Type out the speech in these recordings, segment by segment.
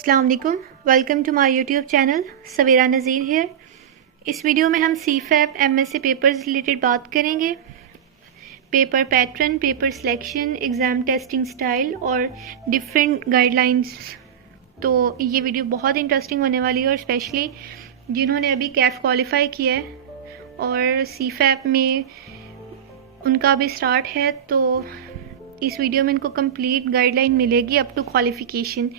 अस्सलाम वालेकुम, welcome to my YouTube channel Savera Nazir here. इस वीडियो में हम CFAP MSc पेपर्स रिलेटेड बात करेंगे। Paper pattern, paper selection, exam testing style और डिफरेंट गाइडलाइंस। तो ये वीडियो बहुत इंटरेस्टिंग होने वाली है और स्पेशली जिन्होंने अभी कैफ क्वालिफाई किया है और CFAP में उनका भी स्टार्ट है, तो इस वीडियो में इनको कंप्लीट गाइडलाइन मिलेगी अप टू क्वालिफ़िकेशन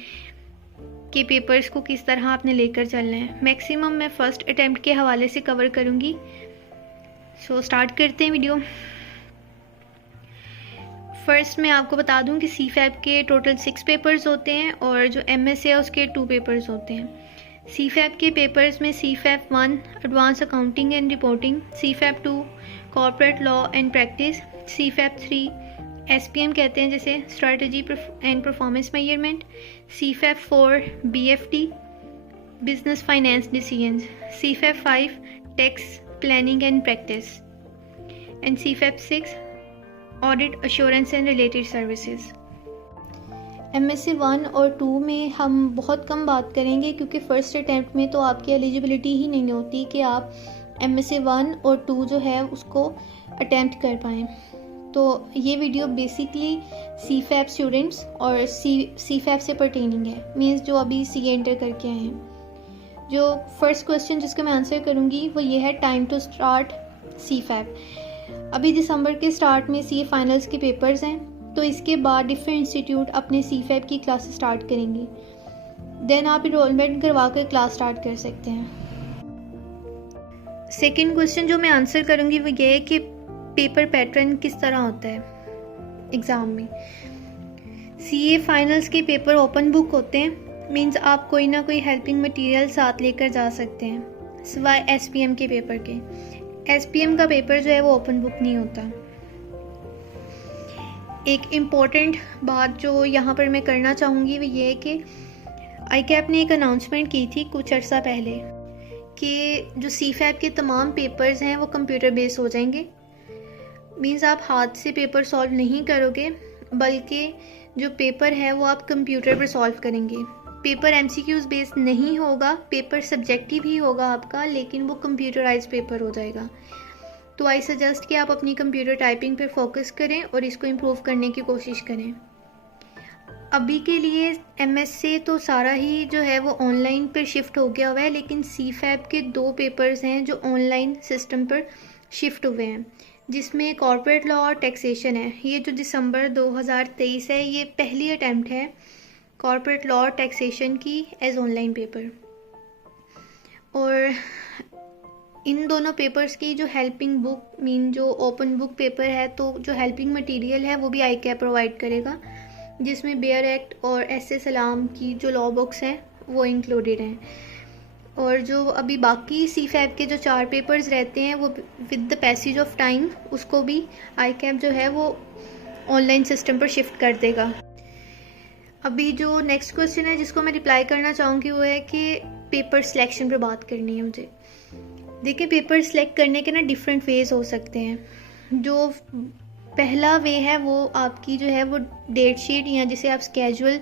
के पेपर्स को किस तरह आपने लेकर चलना है। मैक्सिमम मैं फ़र्स्ट अटैम्प्ट के हवाले से कवर करूँगी। सो स्टार्ट करते हैं वीडियो। फ़र्स्ट मैं आपको बता दूं कि CFAP के टोटल 6 पेपर्स होते हैं और जो MSc है उसके 2 पेपर्स होते हैं। CFAP के पेपर्स में CFAP 1 advance accounting and reporting, CFAP 2 corporate law and practice, CFAP 3 SPM कहते हैं जैसे strategy and performance measurement, CFAP 4 BFT business finance decisions, CFAP 5 tax planning and practice and CFAP 6 audit assurance and related services. MSc 1 और 2 में हम बहुत कम बात करेंगे क्योंकि फ़र्स्ट अटैम्प्ट में तो आपकी एलिजिबिलिटी ही नहीं होती कि आप MSc 1 और 2 जो है उसको अटैम्प्ट कर पाएँ। तो ये वीडियो बेसिकली CFAP स्टूडेंट्स और CFAP से पर्टेनिंग है, मीन्स जो अभी CA एंटर करके आए हैं। जो फर्स्ट क्वेश्चन जिसका मैं आंसर करूँगी वो ये है, टाइम टू स्टार्ट CFAP। अभी दिसंबर के स्टार्ट में CA फाइनल्स के पेपर्स हैं, तो इसके बाद डिफरेंट इंस्टीट्यूट अपने CFAP की क्लासेस स्टार्ट करेंगे। देन आप इनरोलमेंट करवा कर क्लास स्टार्ट कर सकते हैं। सेकेंड क्वेश्चन जो मैं आंसर करूँगी वो ये है कि पेपर पैटर्न किस तरह होता है एग्ज़ाम में। CA फाइनल्स के पेपर ओपन बुक होते हैं, मींस आप कोई ना कोई हेल्पिंग मटेरियल साथ लेकर जा सकते हैं, सिवाय SPM के पेपर के। SPM का पेपर जो है वो ओपन बुक नहीं होता। एक इम्पॉर्टेंट बात जो यहाँ पर मैं करना चाहूँगी वो ये है कि ICAP ने एक अनाउंसमेंट की थी कुछ अर्सा पहले कि जो CFAP के तमाम पेपर्स हैं वो कंप्यूटर बेस्ड हो जाएंगे। मीन्स आप हाथ से पेपर सॉल्व नहीं करोगे, बल्कि जो पेपर है वो आप कंप्यूटर पर सॉल्व करेंगे। पेपर MCQs बेस्ड नहीं होगा, पेपर सब्जेक्टिव ही होगा आपका, लेकिन वो कंप्यूटराइज पेपर हो जाएगा। तो आई सजेस्ट कि आप अपनी कंप्यूटर टाइपिंग पर फोकस करें और इसको इम्प्रूव करने की कोशिश करें। अभी के लिए MSc तो सारा ही जो है वो ऑनलाइन पर शिफ्ट हो गया हुआ है, लेकिन CFAP के 2 पेपर्स हैं जो ऑनलाइन सिस्टम पर शिफ्ट हुए हैं, जिसमें कॉर्पोरेट लॉ और टैक्सेशन है। ये जो दिसंबर 2023 है, ये पहली अटैम्प्ट है कॉर्पोरेट लॉ और टैक्सेशन की एज ऑनलाइन पेपर। और इन दोनों पेपर्स की जो हेल्पिंग बुक मीन जो ओपन बुक पेपर है, तो जो हेल्पिंग मटेरियल है वो भी ICAP प्रोवाइड करेगा, जिसमें बेयर एक्ट और SS सलाम की जो लॉ बुक्स हैं वो इंक्लूडेड हैं। और जो अभी बाकी CFAP के जो 4 पेपर्स रहते हैं वो with the passage of time उसको भी ICAP जो है वो ऑनलाइन सिस्टम पर शिफ्ट कर देगा। अभी जो नेक्स्ट क्वेश्चन है जिसको मैं रिप्लाई करना चाहूँगी वो है कि पेपर सिलेक्शन पर बात करनी है मुझे। देखिए, पेपर सिलेक्ट करने के ना डिफरेंट वेज हो सकते हैं। जो पहला वे है वो आपकी जो है वो डेट शीट या जिसे आप स्केड्यूल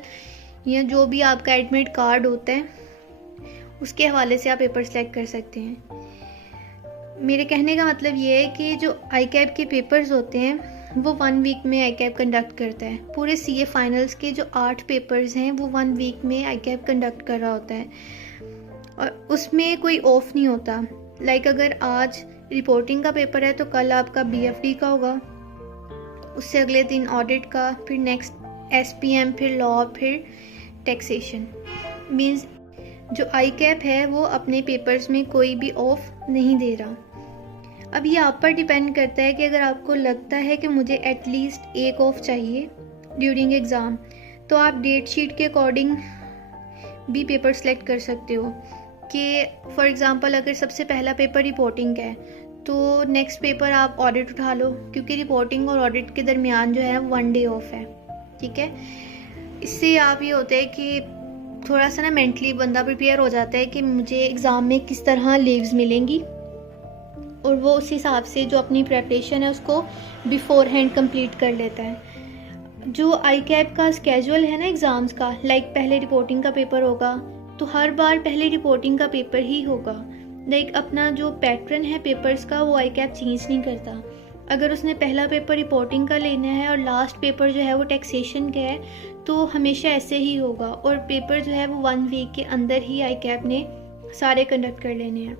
या जो भी आपका एडमिट कार्ड होता है उसके हवाले से आप पेपर सेलेक्ट कर सकते हैं। मेरे कहने का मतलब ये है कि जो ICAP के पेपर्स होते हैं वो 1 वीक में ICAP कंडक्ट करता है। पूरे CA फाइनल्स के जो 8 पेपर्स हैं वो 1 वीक में ICAP कंडक्ट कर रहा होता है और उसमें कोई ऑफ नहीं होता। लाइक अगर आज रिपोर्टिंग का पेपर है तो कल आपका BFD का होगा, उससे अगले दिन ऑडिट का, फिर नेक्स्ट SPM, फिर लॉ, फिर टैक्सेशन। मीन्स जो ICAP है वो अपने पेपर्स में कोई भी ऑफ नहीं दे रहा। अब ये आप पर डिपेंड करता है कि अगर आपको लगता है कि मुझे एटलीस्ट एक ऑफ चाहिए ड्यूरिंग एग्ज़ाम, तो आप डेट शीट के अकॉर्डिंग भी पेपर सेलेक्ट कर सकते हो। कि फॉर एग्ज़ाम्पल अगर सबसे पहला पेपर रिपोर्टिंग का है तो नेक्स्ट पेपर आप ऑडिट उठा लो, क्योंकि रिपोर्टिंग और ऑडिट के दरमियान जो है 1 डे ऑफ है। ठीक है, इससे आप ये होता है कि थोड़ा सा ना मेंटली बंदा प्रिपेयर हो जाता है कि मुझे एग्ज़ाम में किस तरह लीव्स मिलेंगी, और वो उस हिसाब से जो अपनी प्रेपरेशन है उसको बिफोर हैंड कंप्लीट कर लेता है। जो आई कैप का स्केजुअल है ना एग्ज़ाम्स का, लाइक पहले रिपोर्टिंग का पेपर होगा तो हर बार पहले रिपोर्टिंग का पेपर ही होगा। लाइक अपना जो पैटर्न है पेपर्स का वो आई कैप चेंज नहीं करता। अगर उसने पहला पेपर रिपोर्टिंग का लेना है और लास्ट पेपर जो है वो टैक्सेशन का है तो हमेशा ऐसे ही होगा, और पेपर जो है वो 1 वीक के अंदर ही आई कैप ने सारे कंडक्ट कर लेने हैं।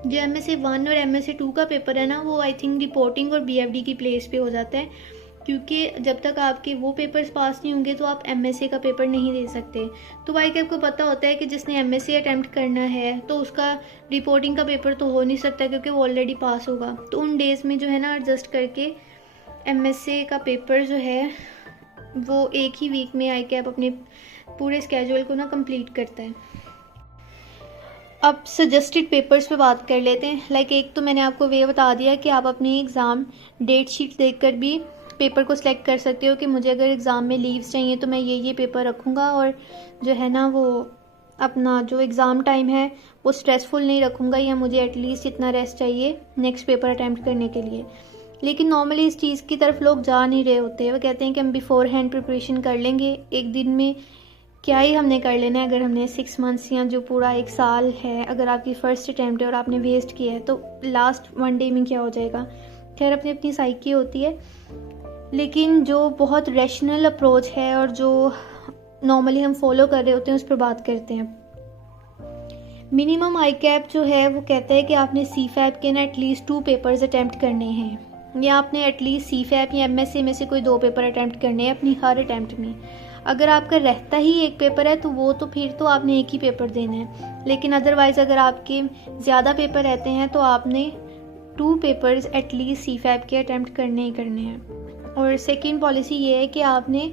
जो MSA 1 और MSA 2 का पेपर है ना वो आई थिंक रिपोर्टिंग और BFD की प्लेस पे हो जाता है, क्योंकि जब तक आपके वो पेपर्स पास नहीं होंगे तो आप MSA का पेपर नहीं दे सकते। तो आई कैप को पता होता है कि जिसने MSA अटैम्प्ट करना है तो उसका रिपोर्टिंग का पेपर तो हो नहीं सकता क्योंकि वो ऑलरेडी पास होगा। तो उन डेज़ में जो है ना एडजस्ट करके MSA का पेपर जो है वो एक ही वीक में आई कैप अपने पूरे स्केड्यूल को ना कंप्लीट करता है। अब सजेस्टेड पेपर्स पे बात कर लेते हैं। लाइक एक तो मैंने आपको वे बता दिया कि आप अपनी एग्ज़ाम डेट शीट देखकर भी पेपर को सिलेक्ट कर सकते हो कि मुझे अगर एग्ज़ाम में लीव्स चाहिए तो मैं ये पेपर रखूँगा, और जो है ना वो अपना जो एग्ज़ाम टाइम है वो स्ट्रेसफुल नहीं रखूँगा, या मुझे एटलीस्ट इतना रेस्ट चाहिए नेक्स्ट पेपर अटैम्प्ट करने के लिए। लेकिन नॉर्मली इस चीज़ की तरफ लोग जा नहीं रहे होते। वो कहते हैं कि हम बिफोर हैंड प्रिपरेशन कर लेंगे, एक दिन में क्या ही हमने कर लेना है। अगर हमने 6 मंथ्स या जो पूरा 1 साल है अगर आपकी फ़र्स्ट अटैम्प्ट है और आपने वेस्ट किया है तो लास्ट 1 डे में क्या हो जाएगा। खैर अपनी अपनी साइकी होती है, लेकिन जो बहुत रैशनल अप्रोच है और जो नॉर्मली हम फॉलो कर रहे होते हैं उस पर बात करते हैं। मिनिमम आई कैप जो है वो कहता है कि आपने CFAP के ना एटलीस्ट 2 पेपर्स अटैम्प्ट करने हैं, या आपने एटलीस्ट CFAP या MSA में से कोई 2 पेपर अटैम्प्ट करने हैं अपनी हर अटैम्प्ट में। अगर आपका रहता ही एक पेपर है तो वो तो फिर तो आपने एक ही पेपर देना है, लेकिन अदरवाइज़ अगर आपके ज़्यादा पेपर रहते हैं तो आपने 2 पेपर्स एटलीस्ट CFAP के अटैम्प्ट करने ही करने हैं। और सेकेंड पॉलिसी ये है कि आपने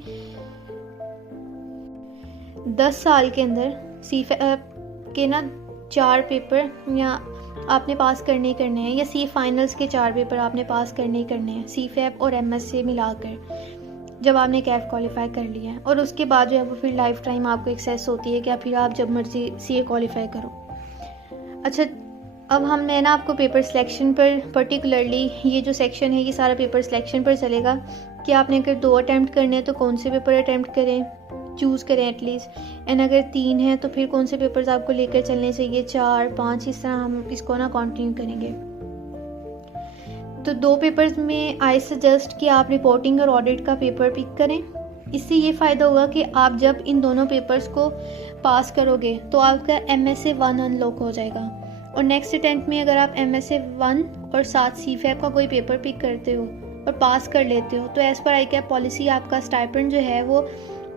10 साल के अंदर CFAP के ना 4 पेपर या आपने पास करने ही करने हैं, या CA फाइनल्स के 4 पेपर आपने पास करने ही करने हैं CFAP और MSA मिलाकर, जब आपने कैफ क्वालिफाई कर लिया है। और उसके बाद जो है वो फिर लाइफ टाइम आपको एक्सेस होती है कि फिर आप जब मर्जी CA क्वालिफाई करो। अच्छा, अब हमने ना आपको पेपर सिलेक्शन पर पर्टिकुलरली ये जो सेक्शन है ये सारा पेपर सिलेक्शन पर चलेगा कि आपने अगर 2 अटैम्प्ट करने हैं तो कौन से पेपर अटैम्प्ट करें, चूज़ करें एटलीस्ट, एंड अगर 3 हैं तो फिर कौन से पेपर्स आपको लेकर चलने चाहिए, 4, 5, इस तरह हम इसको ना कंटिन्यू करेंगे। तो 2 पेपर्स में आई सजेस्ट कि आप रिपोर्टिंग और ऑडिट का पेपर पिक करें। इससे ये फ़ायदा होगा कि आप जब इन दोनों पेपर्स को पास करोगे तो आपका MSA 1 अनलॉक हो जाएगा, और नेक्स्ट अटेम्प्ट में अगर आप MSA 1 और साथ CFAP का कोई पेपर पिक करते हो और पास कर लेते हो तो एज़ पर आई कैप पॉलिसी आपका स्टाइपेंड जो है वो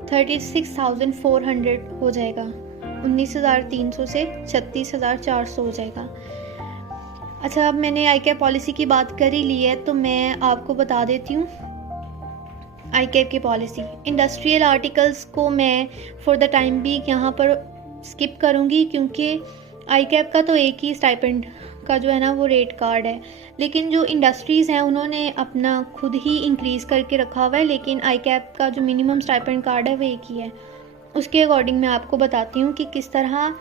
36,400 हो जाएगा, 19,300 से 36,400 हो जाएगा। अच्छा, अब मैंने आई कैप पॉलिसी की बात कर ही ली है तो मैं आपको बता देती हूँ आई कैप की पॉलिसी। इंडस्ट्रियल आर्टिकल्स को मैं फॉर द टाइम भी यहाँ पर स्किप करूँगी, क्योंकि आई कैप का तो एक ही स्टाइपेंड का जो है ना वो रेट कार्ड है, लेकिन जो इंडस्ट्रीज़ हैं उन्होंने अपना खुद ही इंक्रीज़ करके रखा हुआ है, लेकिन आई कैप का जो मिनिमम स्टाइपेंड कार्ड है वो एक ही है। उसके अकॉर्डिंग मैं आपको बताती हूँ कि किस तरह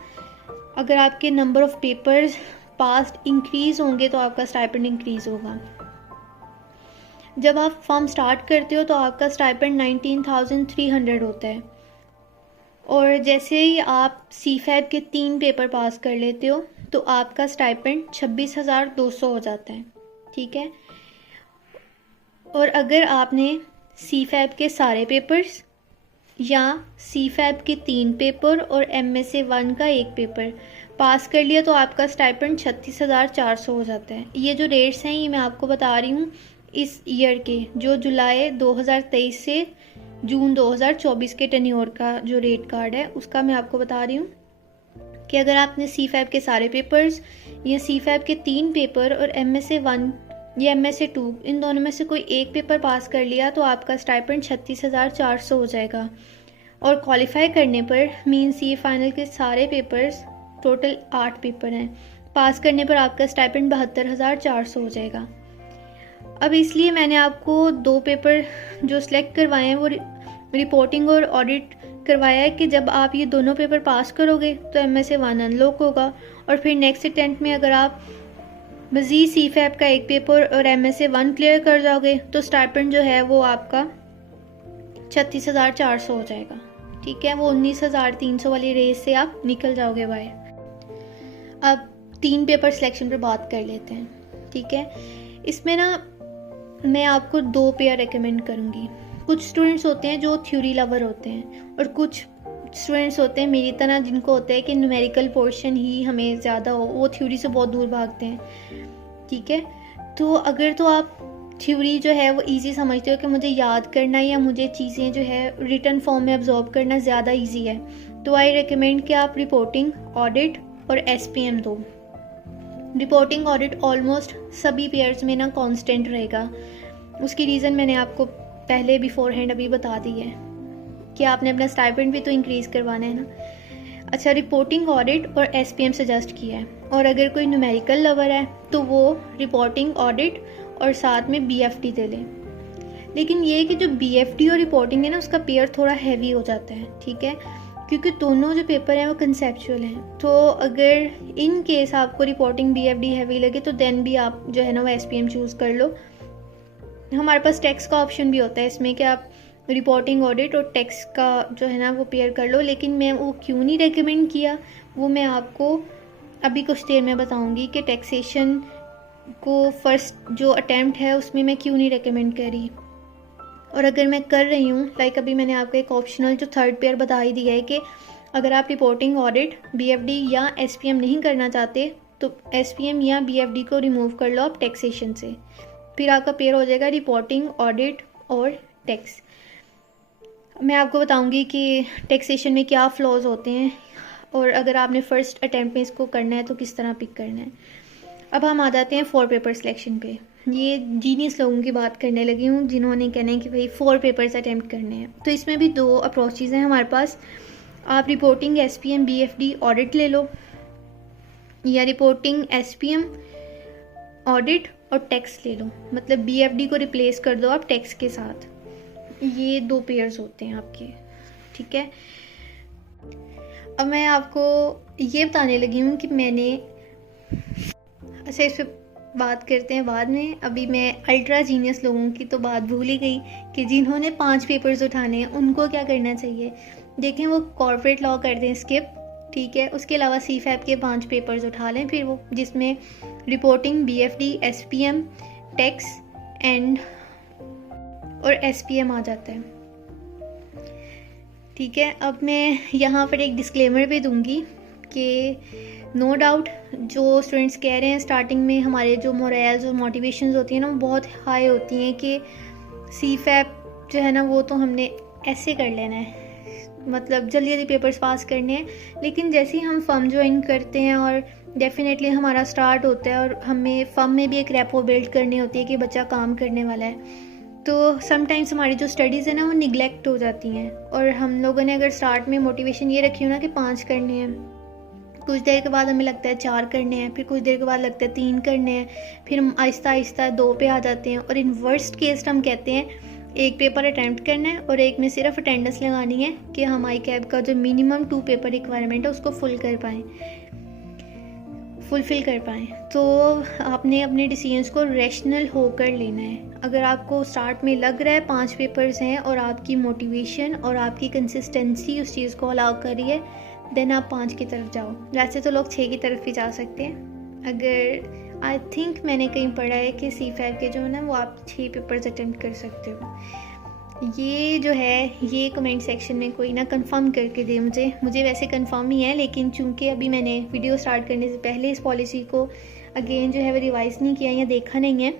अगर आपके number of papers past increase होंगे तो आपका स्टाइपेंड इंक्रीज़ होगा। जब आप फॉर्म स्टार्ट करते हो तो आपका स्टाइपेंड 19,300 होता है, और जैसे ही आप CFAP के 3 पेपर पास कर लेते हो तो आपका स्टाइपेंड 26,200 हो जाता है। ठीक है, और अगर आपने CFAP के सारे पेपर्स या CFAP के 3 पेपर और MSA 1 का 1 पेपर पास कर लिया तो आपका स्टाइपेंड 36,400 हो जाता है। ये जो रेट्स हैं ये मैं आपको बता रही हूँ इस ईयर के, जो जुलाई 2023 से जून 2024 के टेन्योर का जो रेट कार्ड है उसका मैं आपको बता रही हूँ कि अगर आपने CFAP के सारे पेपर्स या CFAP के 3 पेपर और MSA 1 या MSA 2 इन दोनों में से कोई एक पेपर पास कर लिया तो आपका स्टाइपेंड 36,400 हो जाएगा। और क्वालिफाई करने पर मीन्स CA फाइनल के सारे पेपर्स, टोटल 8 पेपर हैं, पास करने पर आपका स्टाइपेंड 72,400 हो जाएगा। अब इसलिए मैंने आपको 2 पेपर जो सिलेक्ट करवाए हैं वो रिपोर्टिंग और ऑडिट करवाया है कि जब आप ये दोनों पेपर पास करोगे तो MSA 1 अनलॉक होगा, और फिर नेक्स्ट अटेम्प्ट में अगर आप मज़ीद CFAP का 1 पेपर और MSA 1 क्लियर कर जाओगे तो स्टाइपेंड जो है वो आपका 36,400 हो जाएगा। ठीक है, वो 19,300 वाली रेस से आप निकल जाओगे बाहर। अब 3 पेपर सिलेक्शन पर बात कर लेते हैं। ठीक है, इसमें ना मैं आपको 2 पेयर रेकमेंड करूँगी। कुछ स्टूडेंट्स होते हैं जो थ्योरी लवर होते हैं, और कुछ स्टूडेंट्स होते हैं मेरी तरह जिनको होता है कि न्यूमेरिकल पोर्शन ही हमें ज़्यादा हो, वो थ्योरी से बहुत दूर भागते हैं। ठीक है, तो अगर तो आप थ्योरी जो है वो इजी समझते हो कि मुझे याद करना या मुझे चीज़ें जो है रिटन फॉर्म में अब्जॉर्ब करना ज़्यादा इजी है, तो आई रिकमेंड कि आप रिपोर्टिंग, ऑडिट और एसपीएम दो। रिपोर्टिंग ऑडिट ऑलमोस्ट सभी पेयर्स में ना कांस्टेंट रहेगा। उसकी रीज़न मैंने आपको पहले बिफोर हैंड अभी बता दी है कि आपने अपना स्टाइपेंड भी तो इंक्रीज़ करवाना है ना। अच्छा, रिपोर्टिंग, ऑडिट और एसपीएम सजेस्ट किया है, और अगर कोई न्यूमेरिकल लवर है तो वो रिपोर्टिंग, ऑडिट और साथ में बीएफडी दे लें। लेकिन ये कि जो बीएफडी और रिपोर्टिंग है ना, उसका पेयर थोड़ा हैवी हो जाता है। ठीक है, क्योंकि दोनों जो पेपर हैं वो कंसेप्चुअल हैं। तो अगर इन केस आपको रिपोर्टिंग, बीएफडी हैवी लगे तो देन भी आप जो है ना वो एसपीएम चूज़ कर लो। हमारे पास टैक्स का ऑप्शन भी होता है इसमें कि आप रिपोर्टिंग, ऑडिट और टैक्स का जो है ना वो पेयर कर लो। लेकिन मैं वो क्यों नहीं रेकमेंड किया वो मैं आपको अभी कुछ देर में बताऊंगी कि टैक्सेशन को फर्स्ट जो अटैम्प्ट है उसमें मैं क्यों नहीं रेकमेंड कर रही। और अगर मैं कर रही हूँ, लाइक अभी मैंने आपको एक ऑप्शनल जो थर्ड पेयर बता ही दिया है कि अगर आप रिपोर्टिंग, ऑडिट, बीएफडी या एसपीएम नहीं करना चाहते तो एसपीएम या बीएफडी को रिमूव कर लो आप टैक्सेशन से। फिर आपका पेयर हो जाएगा रिपोर्टिंग, ऑडिट और टैक्स। मैं आपको बताऊंगी कि टैक्सेशन में क्या फ्लॉज होते हैं, और अगर आपने फर्स्ट अटैम्प्ट में इसको करना है तो किस तरह पिक करना है। अब हम आ जाते हैं 4 पेपर सिलेक्शन पे। ये जीनियस लोगों की बात करने लगी हूँ जिन्होंने कहना है कि भाई 4 पेपर्स अटैम्प्ट करने हैं। तो इसमें भी 2 अप्रोचेज़ हैं हमारे पास। आप रिपोर्टिंग, एसपीएम, बीएफडी, ऑडिट ले लो, या रिपोर्टिंग, एसपीएम, ऑडिट और टैक्स ले लो। मतलब बीएफडी को रिप्लेस कर दो आप टैक्स के साथ। ये 2 पेयर्स होते हैं आपके। ठीक है, अब मैं आपको ये बताने लगी हूँ कि मैंने, अच्छा इस पर बात करते हैं बाद में। अभी मैं अल्ट्रा जीनियस लोगों की तो बात भूल ही गई कि जिन्होंने 5 पेपर्स उठाने हैं उनको क्या करना चाहिए। देखें, वो कॉर्पोरेट लॉ कर दें स्किप। ठीक है, उसके अलावा सीफैप के 5 पेपर्स उठा लें, फिर वो जिसमें reporting, BFD, SPM, tax and और एसपीएम आ जाता है। ठीक है, अब मैं यहाँ पर एक डिस्क्लेमर भी दूंगी कि नो डाउट जो स्टूडेंट्स कह रहे हैं स्टार्टिंग में हमारे जो मोरल्स और मोटिवेशंस होती हैं ना वो बहुत हाई होती हैं कि सीफैप जो है ना वो तो हमने ऐसे कर लेना है, मतलब जल्दी जल्दी पेपर्स पास करने हैं। लेकिन जैसे ही हम फर्म ज्वाइन करते हैं और डेफिनेटली हमारा स्टार्ट होता है और हमें फर्म में भी एक रेपो बिल्ड करनी होती है कि बच्चा काम करने वाला है, तो समटाइम्स हमारी जो स्टडीज़ है ना वो निगलेक्ट हो जाती हैं। और हम लोगों ने अगर स्टार्ट में मोटिवेशन ये रखी हो ना कि 5 करने हैं, कुछ देर के बाद हमें लगता है 4 करने हैं, फिर कुछ देर के बाद लगता है 3 करने हैं, फिर हम आहिस्ता आहिस्ता 2 पे आ जाते हैं। और इन वर्स्ट केस हम कहते हैं एक पेपर अटैम्प्ट करना है और एक में सिर्फ अटेंडेंस लगानी है कि हम आई कैब का जो मिनिमम 2 पेपर रिक्वायरमेंट है उसको फुलफिल कर पाएँ। तो आपने अपने डिसीजंस को रैशनल होकर लेना है। अगर आपको स्टार्ट में लग रहा है 5 पेपर्स हैं और आपकी मोटिवेशन और आपकी कंसिस्टेंसी उस चीज़ को अलाउ कर रही है, देन आप 5 की तरफ जाओ। वैसे तो लोग 6 की तरफ भी जा सकते हैं। अगर आई थिंक मैंने कहीं पढ़ा है कि C5 के जो है ना वो आप 6 पेपर्स अटेम्प्ट कर सकते हो। ये जो है ये कमेंट सेक्शन में कोई ना कंफर्म करके दे मुझे वैसे कंफर्म ही है, लेकिन चूंकि अभी मैंने वीडियो स्टार्ट करने से पहले इस पॉलिसी को अगेन जो है वो रिवाइज़ नहीं किया या देखा नहीं है,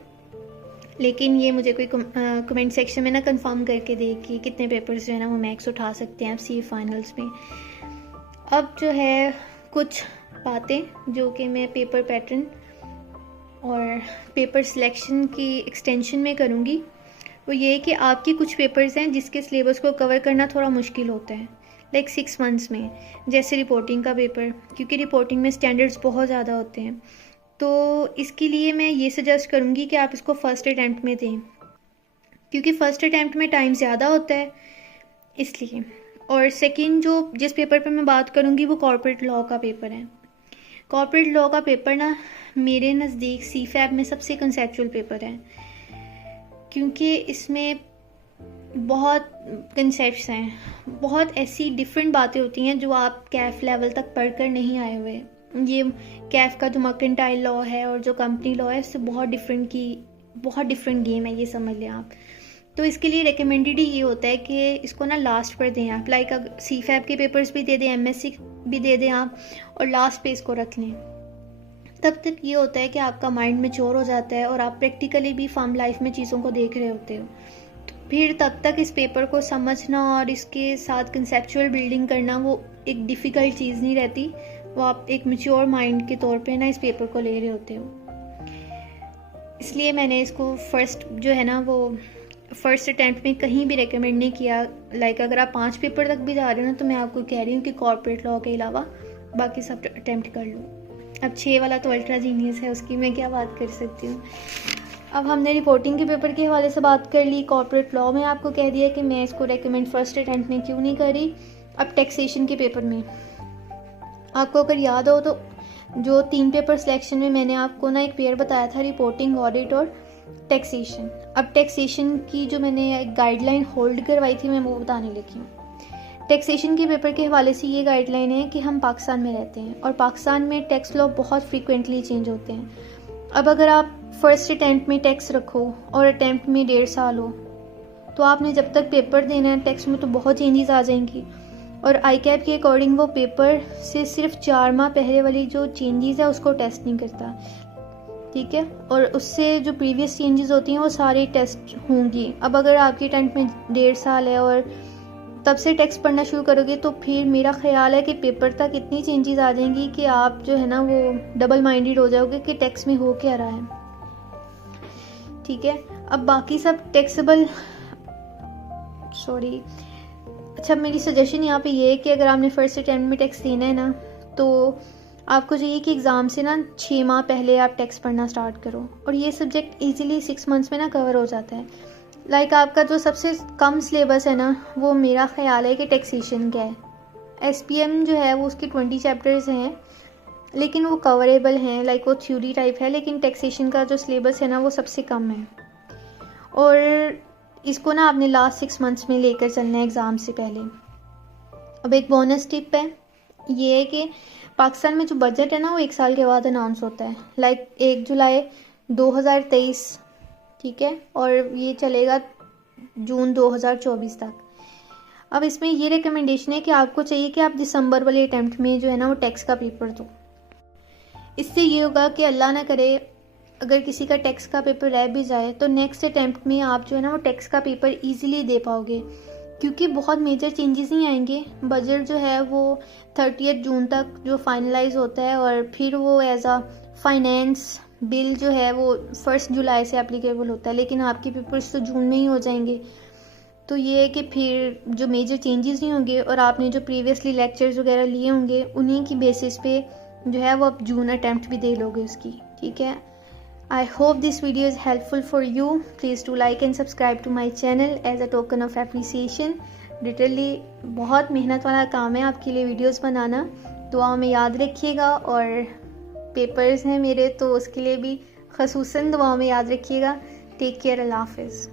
लेकिन ये मुझे कोई कमेंट सेक्शन में ना कंफर्म करके दे कि कितने पेपर्स जो है ना वो मैक्स उठा सकते हैं आप सी फाइनल्स में। अब जो है कुछ बातें जो कि मैं पेपर पैटर्न और पेपर सिलेक्शन की एक्सटेंशन में करूँगी, वो ये कि आपके कुछ पेपर्स हैं जिसके सिलेबस को कवर करना थोड़ा मुश्किल होता है, लाइक 6 मंथ्स में। जैसे रिपोर्टिंग का पेपर, क्योंकि रिपोर्टिंग में स्टैंडर्ड्स बहुत ज़्यादा होते हैं, तो इसके लिए मैं ये सजेस्ट करूँगी कि आप इसको फर्स्ट अटैम्प्ट में दें, क्योंकि फर्स्ट अटैम्प्ट में टाइम ज़्यादा होता है इसलिए। और सेकंड जो जिस पेपर पे मैं बात करूँगी वो कॉर्पोरेट लॉ का पेपर है। कॉर्पोरेट लॉ का पेपर ना मेरे नज़दीक सीफैप में सबसे कंसेप्चुअल पेपर है, क्योंकि इसमें बहुत कंसेप्ट्स हैं, बहुत ऐसी डिफरेंट बातें होती हैं जो आप कैफ लेवल तक पढ़कर नहीं आए हुए। ये कैफ का जो मर्केंटाइल लॉ है और जो कंपनी लॉ है, उससे बहुत डिफरेंट गेम है, ये समझ लें आप। तो इसके लिए रिकमेंडेड ही ये होता है कि इसको ना लास्ट पर दें आप, लाइक अगर CFAP के पेपर्स भी दे दें, MSc भी दे दें आप, और लास्ट पे इसको रख लें। तब तक ये होता है कि आपका माइंड मैच्योर हो जाता है और आप प्रैक्टिकली भी फॉर्म लाइफ में चीज़ों को देख रहे होते हो। फिर तब तक इस पेपर को समझना और इसके साथ कंसेप्चुअल बिल्डिंग करना वो एक डिफ़िकल्ट चीज़ नहीं रहती। वो आप एक मैच्योर माइंड के तौर पे ना इस पेपर को ले रहे होते हो। इसलिए मैंने इसको फर्स्ट अटैम्प्ट में कहीं भी रेकमेंड नहीं किया। लाइक अगर आप 5 पेपर तक भी जा रहे हो ना, तो मैं आपको कह रही हूँ कि कॉर्पोरेट लॉ के अलावा बाकी सब अटैम्प्ट कर लो। अब 6 वाला तो अल्ट्रा जीनियस है, उसकी मैं क्या बात कर सकती हूँ। अब हमने रिपोर्टिंग के पेपर के हवाले से बात कर ली। कॉर्पोरेट लॉ में आपको कह दिया कि मैं इसको रेकमेंड फर्स्ट अटैम्प्ट में क्यों नहीं करी। अब टैक्सेशन के पेपर में आपको अगर याद हो तो जो 3 पेपर सिलेक्शन में मैंने आपको ना एक पेयर बताया था, रिपोर्टिंग, ऑडिट और टैक्सेशन। अब टैक्सेशन की जो मैंने एक गाइडलाइन होल्ड करवाई थी, मैं वो बताने लगी हूँ। टैक्सेशन के पेपर के हवाले से ये गाइडलाइन है कि हम पाकिस्तान में रहते हैं और पाकिस्तान में टैक्स लॉ बहुत फ्रीक्वेंटली चेंज होते हैं। अब अगर आप फर्स्ट अटैम्प्ट में टैक्स रखो और अटैम्प्ट में 1.5 साल हो, तो आपने जब तक पेपर देना है टैक्स में तो बहुत चेंजेस आ जाएंगी। और ICAP के अकॉर्डिंग वो पेपर से सिर्फ 4 माह पहले वाली जो चेंजेस है उसको टेस्ट नहीं करता, ठीक है। और उससे जो प्रीवियस चेंजेस होती हैं वो सारी टेस्ट होंगी। अब अगर आपकी अटैम्प्ट में 1.5 साल है और तब से टैक्स पढ़ना शुरू करोगे, तो फिर मेरा ख्याल है कि पेपर तक इतनी चेंजेस आ जाएंगी कि आप जो है ना वो डबल माइंडेड हो जाओगे कि टैक्स में हो क्या रहा है, ठीक है। अब बाकी सब टैक्सेबल अच्छा, मेरी सजेशन यहाँ पे ये है कि अगर आपने फर्स्ट अटैम्प्ट में टैक्स देना है ना, तो आपको चाहिए कि एग्ज़ाम से ना 6 माह पहले आप टैक्स पढ़ना स्टार्ट करो। और ये सब्जेक्ट ईजिली 6 मंथ्स में ना कवर हो जाता है। लाइक आपका जो सबसे कम सिलेबस है ना, वो मेरा ख्याल है कि टैक्सेशन का है। SPM जो है वो उसके 20 चैप्टर्स हैं, लेकिन वो कवरेबल हैं, लाइक वो थ्योरी टाइप है। लेकिन टैक्सेशन का जो सिलेबस है ना वो सबसे कम है, और इसको ना आपने लास्ट 6 मंथ्स में लेकर चलना है एग्ज़ाम से पहले। अब एक बोनस टिप है, ये है कि पाकिस्तान में जो बजट है ना वो 1 साल के बाद अनाउंस होता है, लाइक 1 जुलाई 2023, ठीक है, और ये चलेगा जून 2024 तक। अब इसमें ये रिकमेंडेशन है कि आपको चाहिए कि आप दिसंबर वाले अटैम्प्ट में जो है ना वो टैक्स का पेपर दो। इससे ये होगा कि अल्लाह ना करे अगर किसी का टैक्स का पेपर रह भी जाए तो नेक्स्ट अटैम्प्ट में आप जो है ना वो टैक्स का पेपर ईजिली दे पाओगे, क्योंकि बहुत मेजर चेंजेस नहीं आएंगे। बजट जो है वो 30 जून तक जो फाइनलाइज होता है, और फिर वो एज अ फाइनेंस बिल जो है वो 1 जुलाई से एप्लीकेबल होता है, लेकिन आपके पेपर्स तो जून में ही हो जाएंगे। तो ये है कि फिर जो मेजर चेंजेस नहीं होंगे, और आपने जो प्रीवियसली लेक्चर्स वगैरह लिए होंगे उन्हीं की बेसिस पे जो है वो आप जून अटैम्प्ट भी दे लोगे उसकी, ठीक है। I hope this video is helpful for you. Please do like and subscribe to my channel as a token of appreciation. Literally बहुत मेहनत वाला काम है आपके लिए वीडियोस बनाना। दुआ में याद रखिएगा, और पेपर्स हैं मेरे तो उसके लिए भी ख़ुसूसन दुआ में याद रखिएगा। टेक केयर, अल्लाह हाफिज़।